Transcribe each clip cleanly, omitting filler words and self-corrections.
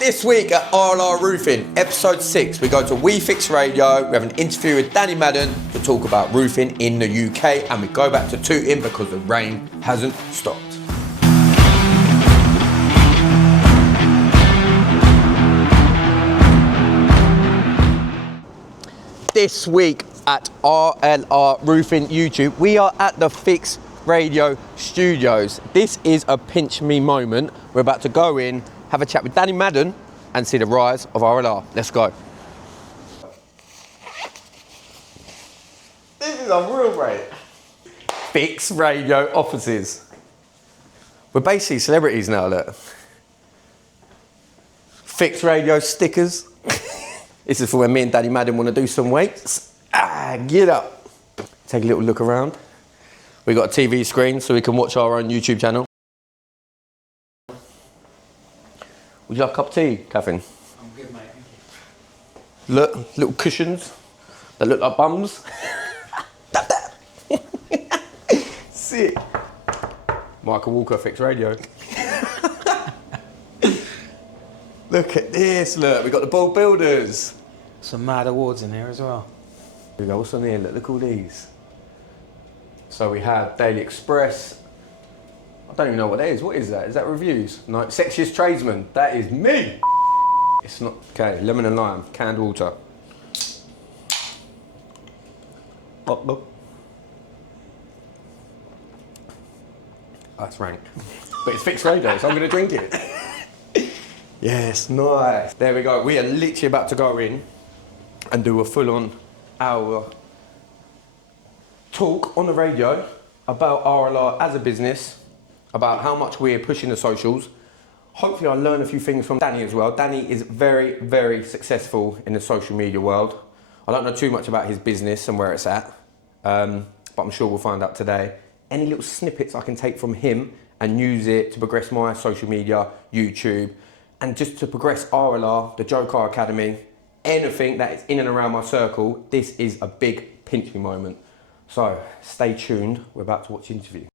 This week at RLR Roofing, episode 6, we go to We Fix Radio. We have an interview with Danny Madden to talk about roofing in the UK, and we go back to Tooting because the rain hasn't stopped. This week at RLR Roofing YouTube, we are at the Fix Radio Studios. This is a pinch me moment. We're about to go in, have a chat with Danny Madden and see the rise of RLR. Let's go. This is unreal, mate. Fix Radio offices. We're basically celebrities now, look. Fix Radio stickers. This is for when me and Danny Madden want to do some weights. Get up. Take a little look around. We got a TV screen so we can watch our own YouTube channel. Would you like a cup of tea, Catherine? I'm good, mate. Thank you. Look, little cushions that look like bums. Sick. Michael Walker, Fix Radio. Look at this, look, we got the Bold Builders. Some mad awards in here as well. Here we go, what's on here? Look at all these. So we have Daily Express. I don't even know what that is. What is that? Is that reviews? No, Sexiest Tradesman. That is me. It's not, okay, lemon and lime, canned water. Look. That's rank. But it's Fixed Radio, so I'm gonna drink it. Yes, nice. There we go. We are literally about to go in and do a full-on hour talk on the radio about RLR as a business, about how much we're pushing the socials. Hopefully I'll learn a few things from Danny as well. Danny is very, very successful in the social media world. I don't know too much about his business and where it's at, but I'm sure we'll find out today. Any little snippets I can take from him and use it to progress my social media, YouTube, and just to progress RLR, the Joe Car Academy, anything that is in and around my circle. This is a big pinch me moment. So stay tuned, we're about to watch the interview.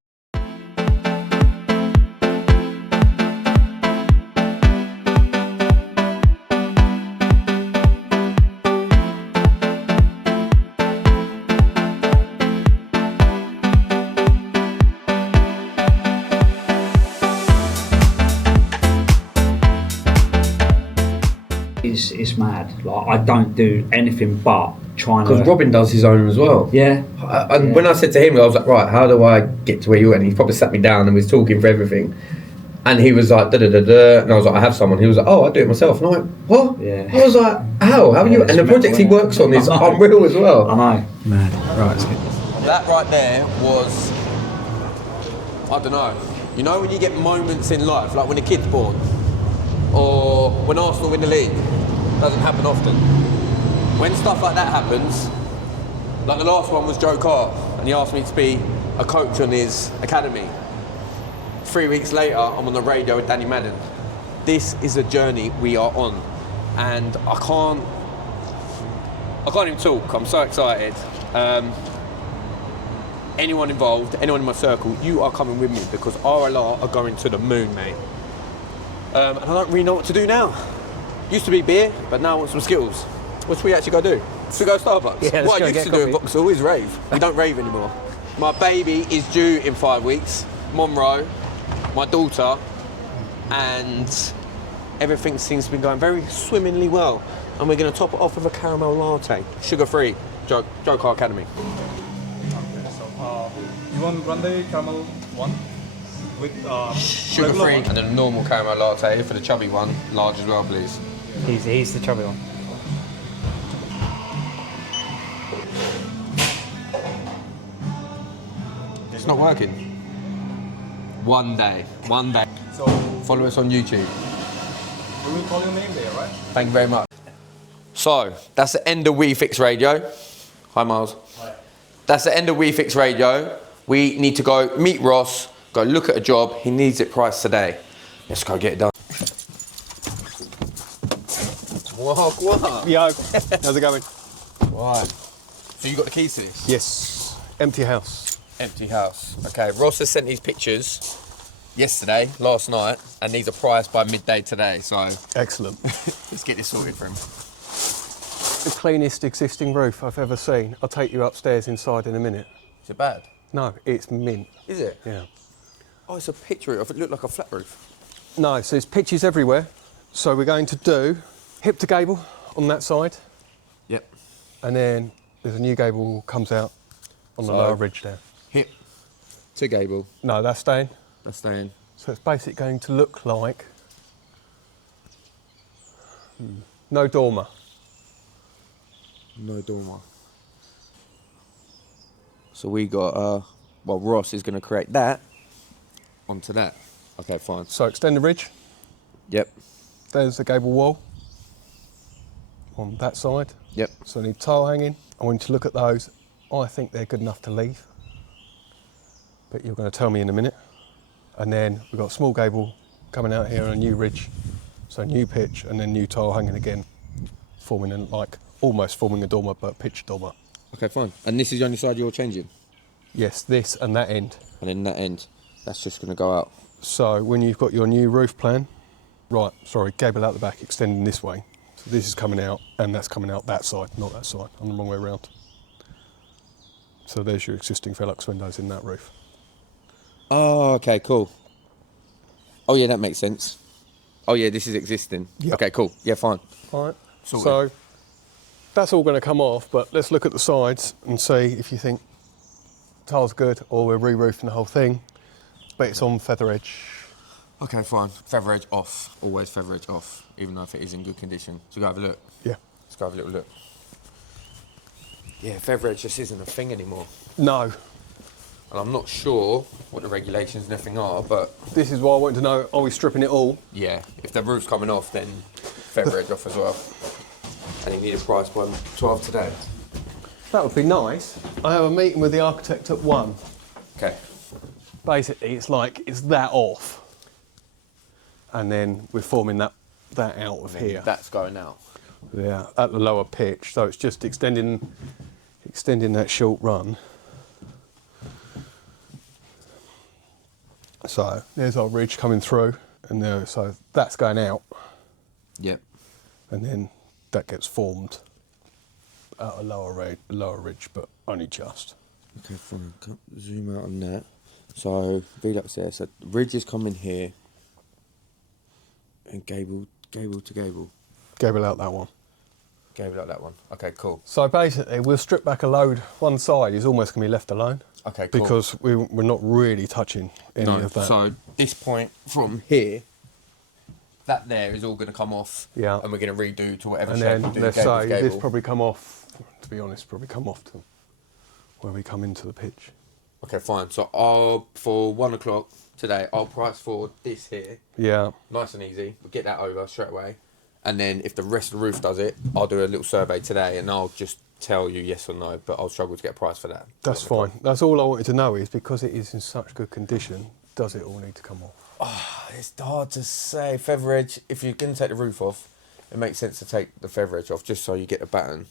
It's mad. Like, I don't do anything but trying to... Because Robin does his own as well. Yeah. And when I said to him, I was like, right, how do I get to where you are? And he probably sat me down and was talking for everything. And he was like, da-da-da-da. And I was like, I have someone. He was like, oh, I do it myself. And I'm like, what? Yeah. I was like, how? How are you? And the projects he works on is unreal as well. I know. Mad. Right, let's get... That right there was, I don't know. You know when you get moments in life, like when a kid's born, or when Arsenal win the league? Doesn't happen often. When stuff like that happens, like the last one was Joe Carr, and he asked me to be a coach on his academy. 3 weeks later, I'm on the radio with Danny Madden. This is a journey we are on, and I can't even talk. I'm so excited. Anyone involved, anyone in my circle, you are coming with me because RLR are going to the moon, mate. And I don't really know what to do now. Used to be beer, but now I want some Skittles. What should we actually go do? Should we go to Starbucks? Yeah, let's what go I used get to do in coffee. Vauxhall is rave. We don't rave anymore. My baby is due in 5 weeks. Monroe, my daughter, and everything seems to be going very swimmingly well. And we're going to top it off with a caramel latte, sugar-free, Joe Car Academy. Okay, so you want grande caramel one with Sugar-free, regular one? and then a normal caramel latte for the chubby one, large as well, please. He's the chubby one. It's not working. One day. So Follow us on YouTube. we will call your name there, right? Thank you very much. So, that's the end of We Fix Radio. Hi, Miles. Hi. That's the end of We Fix Radio. We need to go meet Ross, go look at a job. He needs it priced today. Let's go get it done. What? Yo, how's it going? Right. So you got the keys to this? Yes, empty house. Empty house. Okay, Ross has sent these pictures yesterday, last night, and these are priced by midday today. So Excellent. let's get this sorted for him. The cleanest existing roof I've ever seen. I'll take you upstairs inside in a minute. Is it bad? No, it's mint. Is it? Yeah. Oh, it's a picture of it. It looked like a flat roof. No, so there's pitches everywhere. So we're going to do hip to gable on that side, Yep. and then there's a new gable comes out on the lower ridge there. Hip to gable. No, that's staying. That's staying. So it's basically going to look like no dormer. No dormer. So we got, well, Ross is going to create that onto that. Okay, fine. So extend the ridge. Yep. There's the gable wall on that side. Yep. So I need tile hanging. I want you to look at those. I think they're good enough to leave, but you're going to tell me in a minute. And then we've got small gable coming out here on a new ridge, so new pitch and then new tile hanging again, forming almost forming a dormer, but pitch dormer. Okay, fine. And this is the only side you're changing? Yes, this and that end. And then that end, that's just going to go out. So when you've got your new roof plan, gable out the back, extending this way. So this is coming out and that's coming out that side, not that side, on the wrong way around. So there's your existing Velux windows in that roof. Oh, okay, cool. Oh, yeah, that makes sense. Oh, yeah, this is existing. Yep. Okay, cool. Yeah, fine. All right. Sorted. So that's all going to come off, but let's look at the sides and see if you think tile's good or we're re-roofing the whole thing, but it's on feather edge. Okay, fine. Feather edge off. Always feather edge off, even though if it is in good condition. So go have a look. Yeah. Let's go have a little look. Yeah, feather edge just isn't a thing anymore. No. And I'm not sure what the regulations and everything are, but This is why I wanted to know, are we stripping it all? yeah, if the roof's coming off, then feather edge off as well. And you need a price by 12 today. That would be nice. I have a meeting with the architect at 1. Okay. Basically, it's that off. And then we're forming that out of here. That's going out. Yeah, at the lower pitch. So it's just extending that short run. So there's our ridge coming through, and there, so that's going out, Yep. and then that gets formed at a lower ridge, but only just. Okay, fine. Zoom out on that. So, Velux there. So, ridge is coming here. And gable to gable. Gable out that one. Gable like that one. Okay, cool. So basically, we'll strip back a load. One side is almost going to be left alone. Okay, cool. Because we're not really touching any of that. So, this point from here, that there is all going to come off. Yeah. And we're going to redo to whatever And shape then we do. let's gable to say gable. this probably come off. To be honest, probably come off to where we come into the pitch. Okay, fine. So, for 1 o'clock today, I'll price for this here. Yeah. Nice and easy. We'll get that over straight away. And then if the rest of the roof does it, I'll do a little survey today and I'll just tell you yes or no, but I'll struggle to get a price for that. That's fine. That's all I wanted to know is because it is in such good condition, does it all need to come off? It's hard to say. Feather edge, if you're going to take the roof off, it makes sense to take the feather edge off just so you get the batten.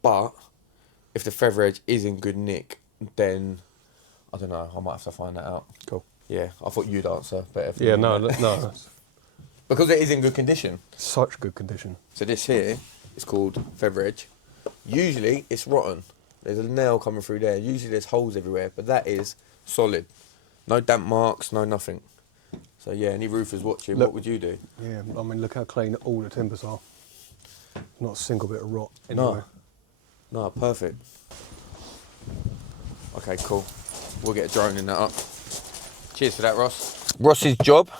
But if the feather edge is in good nick, then I don't know, I might have to find that out. Cool. Yeah, I thought you'd answer better. Yeah, no. Because it is in good condition. Such good condition. So this here is called feather edge. Usually it's rotten. There's a nail coming through there. Usually there's holes everywhere, but that is solid. No damp marks, no nothing. So yeah, any roofers watching, Look, what would you do? Yeah, I mean, look how clean all the timbers are. Not a single bit of rot anywhere. No, perfect. Okay, cool. We'll get a drone in that up. Cheers for that, Ross. Ross's job.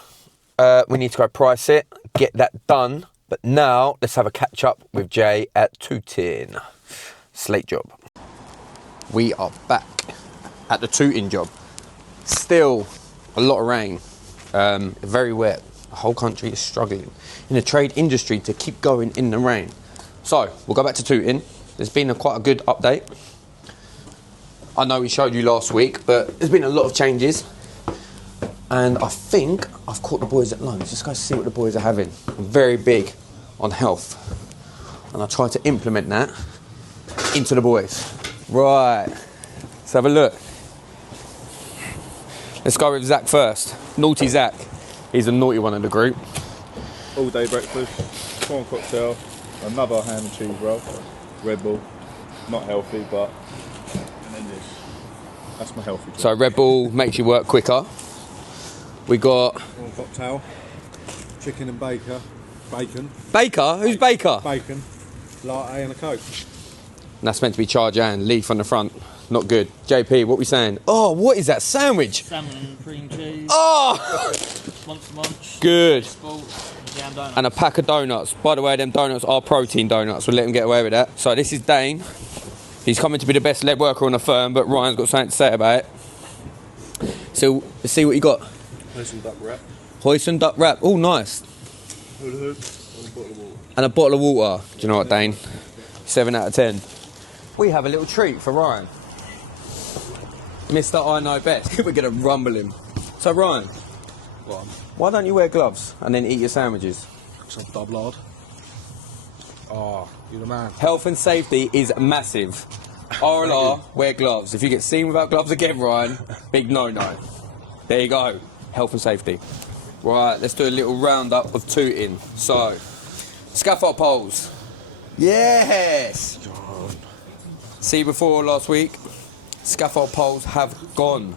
We need to go price it, get that done. But now, let's have a catch up with Jay at Tooting. Slate job. We are back at the Tooting job. Still a lot of rain. Very wet. The whole country is struggling in the trade industry to keep going in the rain. So, we'll go back to Tooting. There's been quite a good update. I know we showed you last week, but there's been a lot of changes. And I think I've caught the boys at lunch. Let's go see what the boys are having. I'm very big on health. And I try to implement that into the boys. Right, let's have a look. Let's go with Zach first. Naughty Zach. He's a naughty one in the group. All day breakfast, corn cocktail, another ham and cheese roll, Red Bull, not healthy, but, and then this. That's my healthy drink. So Red Bull makes you work quicker. We got... Corn cocktail, chicken and bacon, Baker? Who's Baker? bacon, latte and a Coke. And that's meant to be Charge and Leaf on the front. Not good. JP, what we saying? Oh, what is that sandwich? Salmon and cream cheese. Oh! Monster Munch. Good. Sport, jam donuts. And a pack of donuts. By the way, them donuts are protein donuts. We'll let him get away with that. So this is Dane. He's coming to be the best lead worker on the firm, but Ryan's got something to say about it. So let's see what you got. There's some duck wrap. Hoisin and duck wrap. Oh, nice. Hula hoop and a bottle of water. And a bottle of water. Do you know what, Dane? 7 out of 10. We have a little treat for Ryan. Mr. I know best. We're going to rumble him. So Ryan, why don't you wear gloves and then eat your sandwiches? Some double hard. Oh, you're the man. Health and safety is massive. RLR, wear gloves. If you get seen without gloves again, Ryan, big no-no. There you go. Health and safety. Right, let's do a little roundup of tooting. So, scaffold poles. Yes! See you before last week. Scaffold poles have gone.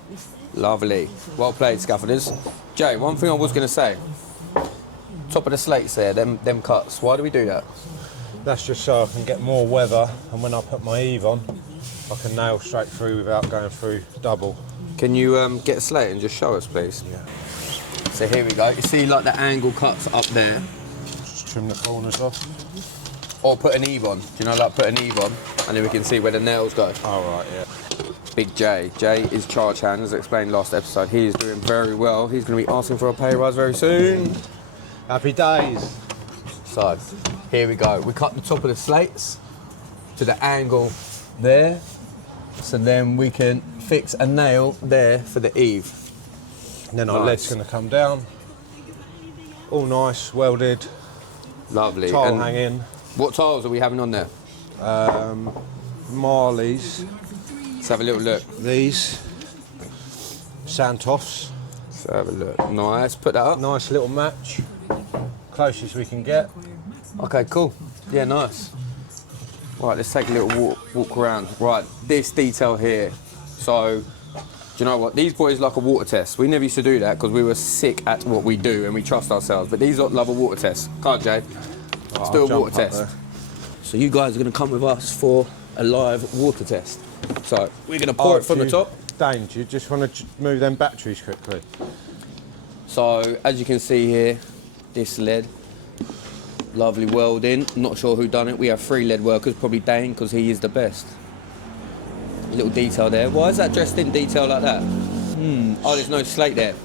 Lovely. Well played, scaffolders. Jay, one thing I was going to say. Top of the slates there, them cuts. Why do we do that? That's just so I can get more weather, and when I put my eave on, I can nail straight through without going through double. Can you get a slate and just show us, please? Yeah. So here we go. You see like the angle cuts up there? Just trim the corners off. Or put an eave on. Do you know, like put an eave on, and then we can see where the nails go. All right, yeah. Big J. Jay is charge hand, as explained last episode. He is doing very well. He's going to be asking for a pay rise very soon. Happy days. So, here we go. We cut the top of the slates to the angle there, so then we can fix a nail there for the eave. And then our lead's going to come down. All nice, welded, Lovely. tile And hanging. what tiles are we having on there? Marley's, Let's have a little look. these, Santos. Let's have a look. Nice. Put that up. Nice little match. Closest we can get. Okay, cool. Yeah, nice. Right, let's take a little walk around. Right, this detail here. So, do you know what? These boys like a water test. We never used to do that because we were sick at what we do and we trust ourselves. But these love a water test. Can't, Jay? Let's do a water test. So you guys are going to come with us for a live water test. So we're going to pour it from the top. Dane, do you just want to move them batteries quickly? So as you can see here, this lead, lovely welding. Not sure who done it. We have 3 lead workers, probably Dane because he is the best. Little detail there. Why is that dressed in detail like that? Oh, there's no slate there.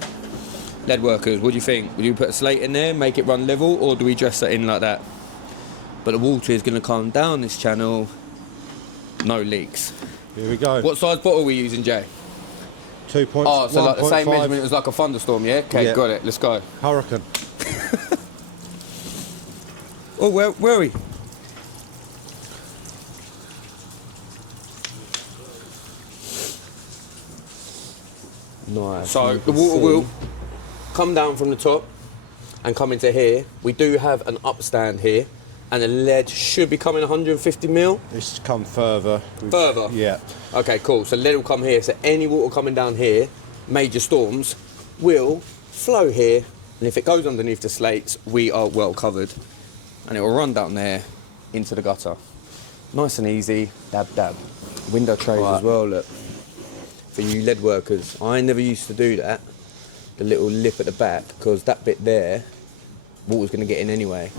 Lead workers, what do you think? Would you put a slate in there, make it run level, or do we dress it in like that? But the water is going to come down this channel. No leaks. Here we go. What size bottle are we using, Jay? 2 points. Oh, so like the same 1.5 measurement as like a thunderstorm, yeah? Okay, Yeah. got it. Let's go. Hurricane. Oh, where are we? Nice. So the water will come down from the top and come into here. We do have an upstand here, and the lead should be coming 150 mil. This come further. Further? Yeah. Okay, cool. So lead will come here. So any water coming down here, major storms, will flow here. And if it goes underneath the slates, we are well covered. And it will run down there into the gutter. Nice and easy. Dab, dab. Window trays as well, look. For you lead workers. I never used to do that. The little lip at the back, because that bit there, water's going to get in anyway.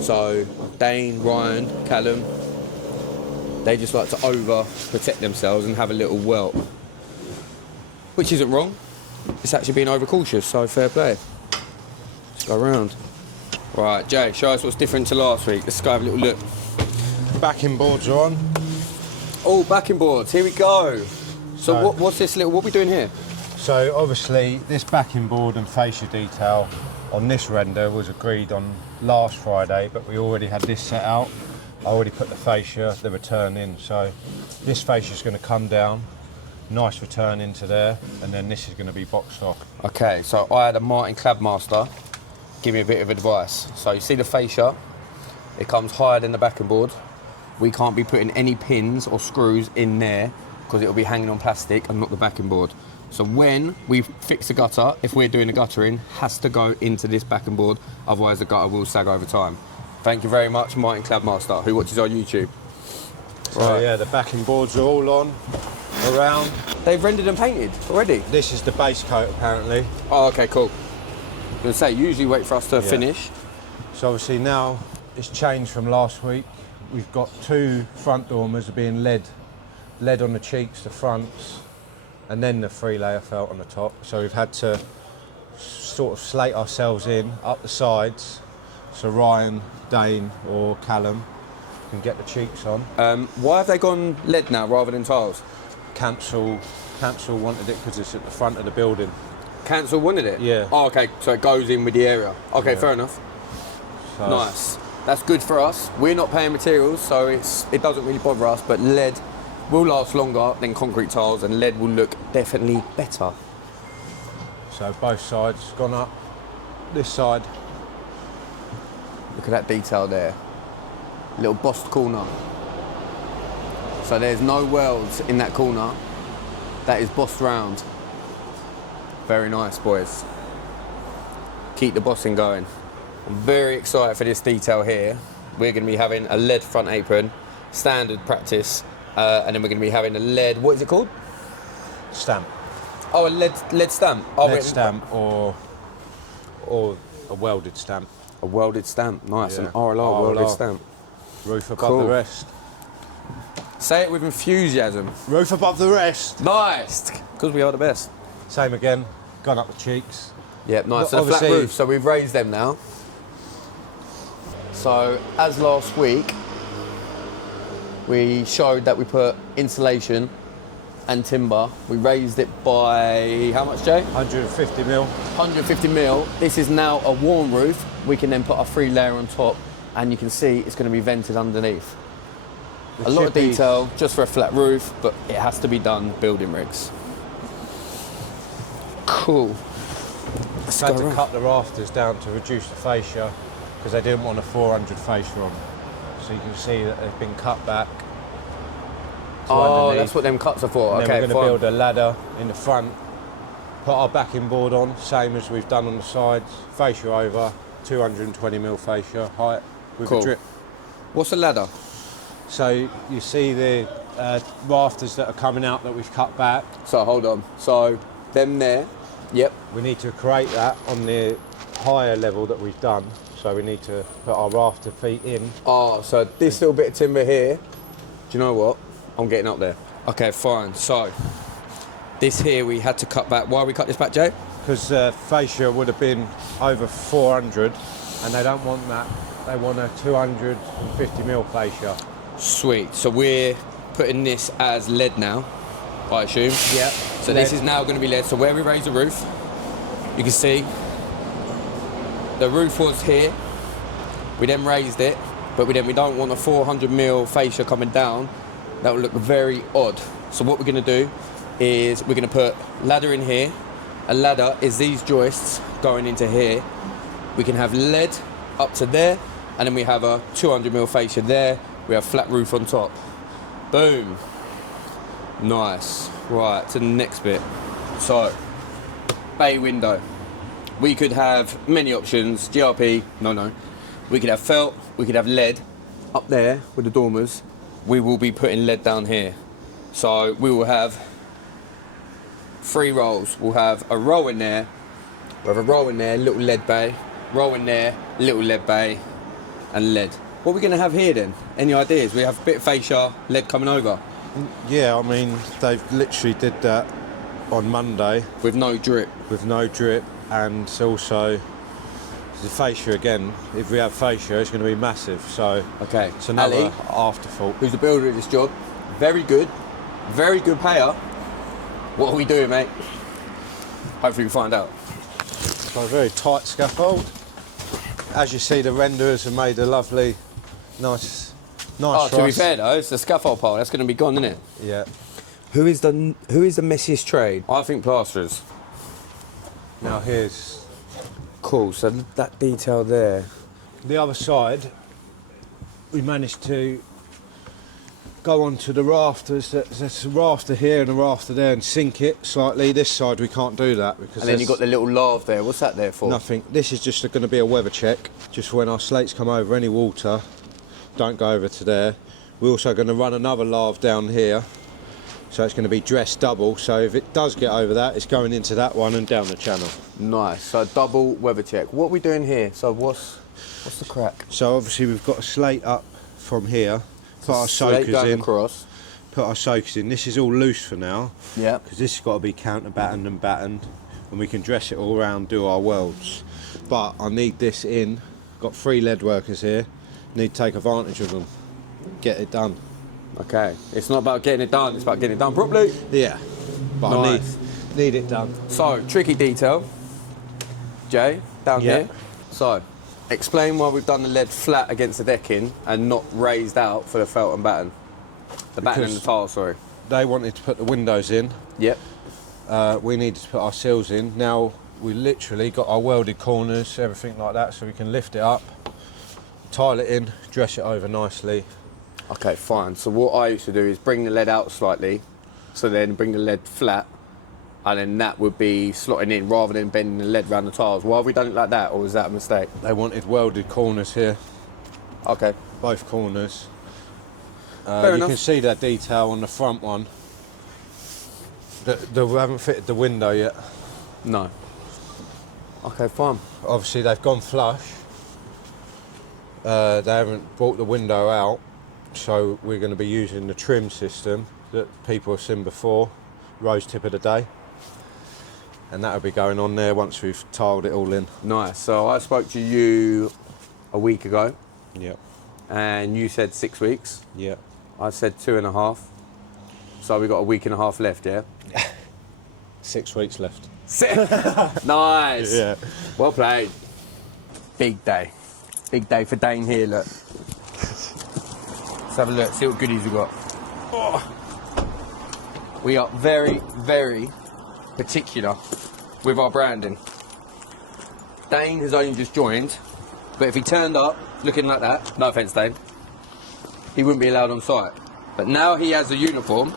So Dane, Ryan, Callum, they just like to over protect themselves and have a little welt, which isn't wrong. It's actually being overcautious, so fair play. Let's go around. Right, Jay, show us what's different to last week. Let's go have a little look. Backing boards are on. Oh, backing boards, here we go. So what's this little, what are we doing here? So obviously this backing board and fascia detail on this render was agreed on last Friday, but we already had this set out. I already put the fascia, the return in, so this fascia is going to come down nice return into there, and then this is going to be boxed off. Okay, so I had a Martin Clabmaster give me a bit of advice. So you see the fascia, it comes higher than the backing board. We can't be putting any pins or screws in there because it'll be hanging on plastic and not the backing board. So when we fix the gutter, if we're doing the guttering, has to go into this backing board, otherwise the gutter will sag over time. Thank you very much, Martin Clabmaster, who watches our YouTube. So yeah, the backing boards are all on, around. They've rendered and painted already? This is the base coat apparently. Oh, okay, cool. I was gonna say, usually wait for us to finish. So obviously now it's changed from last week. We've got 2 front dormers being lead on the cheeks, the fronts, and then the 3-layer felt on the top. So we've had to sort of slate ourselves in up the sides so Ryan, Dane or Callum can get the cheeks on. Why have they gone lead now rather than tiles? Cancel wanted it because it's at the front of the building. Council wanted it? Yeah. Oh, okay, so it goes in with the area. Okay, Yeah. fair enough. So Nice. That's good for us. We're not paying materials, so it doesn't really bother us, but lead will last longer than concrete tiles and lead will look definitely better. So both sides gone up. This side, Look at that detail there. Little bossed corner. So there's no welds in that corner. That is bossed round. Very nice, boys. Keep the bossing going. I'm very excited for this detail here. We're going to be having a lead front apron, standard practice, and then we're going to be having a lead, what is it called? stamp. Oh, a lead stamp. Oh, Lead stamp or a welded stamp. A welded stamp, nice. Yeah. An RLR welded stamp. Roof above Cool. the rest. Say it with enthusiasm. Roof above the rest. Nice, because we are the best. Same again, gone up the cheeks. Yep, nice. But So the flat obviously- roof, so we've raised them now. So, as last week, we showed that we put insulation and timber. We raised it by, how much, Jay? 150 mil. 150 mil. This is now a warm roof. We can then put a 3-layer on top, and you can see it's going to be vented underneath. A lot of should be- detail, just for a flat roof, but it has to be done building rigs. Cool. Let's Had go to around. cut the rafters down to reduce the fascia because they didn't want a 400 fascia on. So you can see that they've been cut back. to Oh, underneath. that's what them cuts are for. And Okay, then we're going fine. to build a ladder in the front, put our backing board on, same as we've done on the sides, fascia over, 220 mil fascia height with Cool. a drip. What's a ladder? So you see the rafters that are coming out that we've cut back. So hold on. So them there. Yep. We need to create that on the higher level that we've done. So we need to put our rafter feet in. Oh, so this little bit of timber here. Do you know what? I'm getting up there. Okay, fine. So this here we had to cut back. Why we cut this back, Jay? Because fascia would have been over 400 and they don't want that. They want a 250 mil fascia. Sweet. So we're putting this as lead now, I assume. Yeah. So this is now going to be lead. So where we raise the roof, you can see the roof was here. We then raised it, but we don't want a 400 mil fascia coming down. That will look very odd. So what we're going to do is we're going to put ladder in here. A ladder is these joists going into here. We can have lead up to there, and then we have a 200 mil fascia there. We have flat roof on top. Boom. Nice. Right, to the next bit. So, bay window. We could have many options. GRP, no. We could have felt, we could have lead. Up there with the dormers, we will be putting lead down here. So we will have 3 rolls. We'll have a row in there, we'll have a row in there, little lead bay, row in there, little lead bay, and lead. What are we going to have here then? Any ideas? We have a bit of fascia, lead coming over. Yeah, I mean, they've literally did that on Monday With no drip. with no drip, and also the fascia again. If we have fascia, it's going to be massive. So Okay. it's another Ali, afterthought. who's the builder of this job, very good payer. What are we doing, mate? Hopefully we find out. So a very tight scaffold. As you see, the renderers have made a lovely, nice Oh, to be truss. fair though, it's the scaffold pole. That's going to be gone, isn't it? Yeah. Who is the messiest trade? I think plasterers. Now here's Cool, so that detail there. the other side. We managed to go onto the rafters. There's a rafter here and a rafter there and sink it slightly. This side we can't do that because And then you've got the little lav there. What's that there for? nothing. This is just going to be a weather check. Just when our slates come over, any water, don't go over to there. We're also going to run another lav down here. So it's going to be dressed double. So if it does get over that, it's going into that one and down the channel. Nice, so double weather check. What are we doing here? So what's the crack? So obviously we've got a slate up from here. Put our Slate soakers going in. across. Put our soakers in. This is all loose for now. Yeah. Because this has got to be counter battened and battened, and we can dress it all around, do our welds. But I need this in. Got 3 lead workers here. Need to take advantage of them. Get it done. Okay, it's not about getting it done, it's about getting it done properly. Yeah. But Nice. I need it done. So, tricky detail. Jay, down Yeah. here. So, explain why we've done the lead flat against the decking and not raised out for the felt and batten. The batten and the Because- tile, sorry. They wanted to put the windows in. Yep. We needed to put our sills in. Now we literally got our welded corners, everything like that, so we can lift it up, tile it in, dress it over nicely. Okay, fine. So what I used to do is bring the lead out slightly, so then bring the lead flat, and then that would be slotting in rather than bending the lead around the tiles. Why have we done it like that, or was that a mistake? They wanted welded corners here, Okay. both corners. Fair You enough. can see that detail on the front one. We haven't fitted the window yet. No. Okay, fine. Obviously they've gone flush. They haven't brought the window out, so we're going to be using the trim system that people have seen before, rose tip of the day. And that'll be going on there once we've tiled it all in. Nice. So I spoke to you a week ago, Yep. and you said 6 weeks. Yep. I said 2.5. So we got a week and a half left, yeah? 6 weeks left. Nice. Yeah. Well played. Big day. Big day for Dane here, look. Let's have a look, see what goodies we got. Oh. We are very, very particular with our branding. Dane has only just joined, but if he turned up looking like that, no offence Dane, he wouldn't be allowed on site. But now he has a uniform,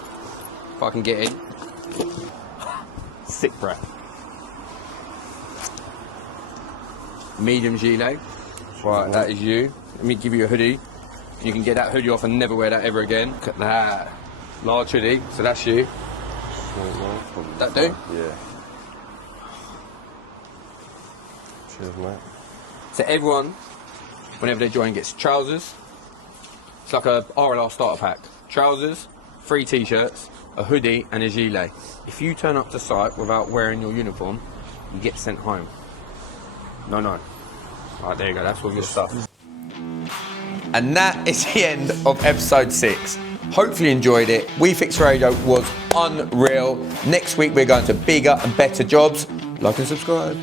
if I can get in. Sick breath. Medium gilet. Right, that is you. Let me give you a hoodie. You can get that hoodie off and never wear that ever again. Look at that. Large hoodie, so that's you. That do? Yeah. Cheers, mate. So everyone, whenever they join, gets trousers. It's like a RLR starter pack. Trousers, 3 t-shirts, a hoodie and a gilet. If you turn up to site without wearing your uniform, you get sent home. No. Right, there you go, that's all your stuff. And that is the end of episode 6. Hopefully you enjoyed it. We Fix Radio was unreal. Next week we're going to bigger and better jobs. Like and subscribe.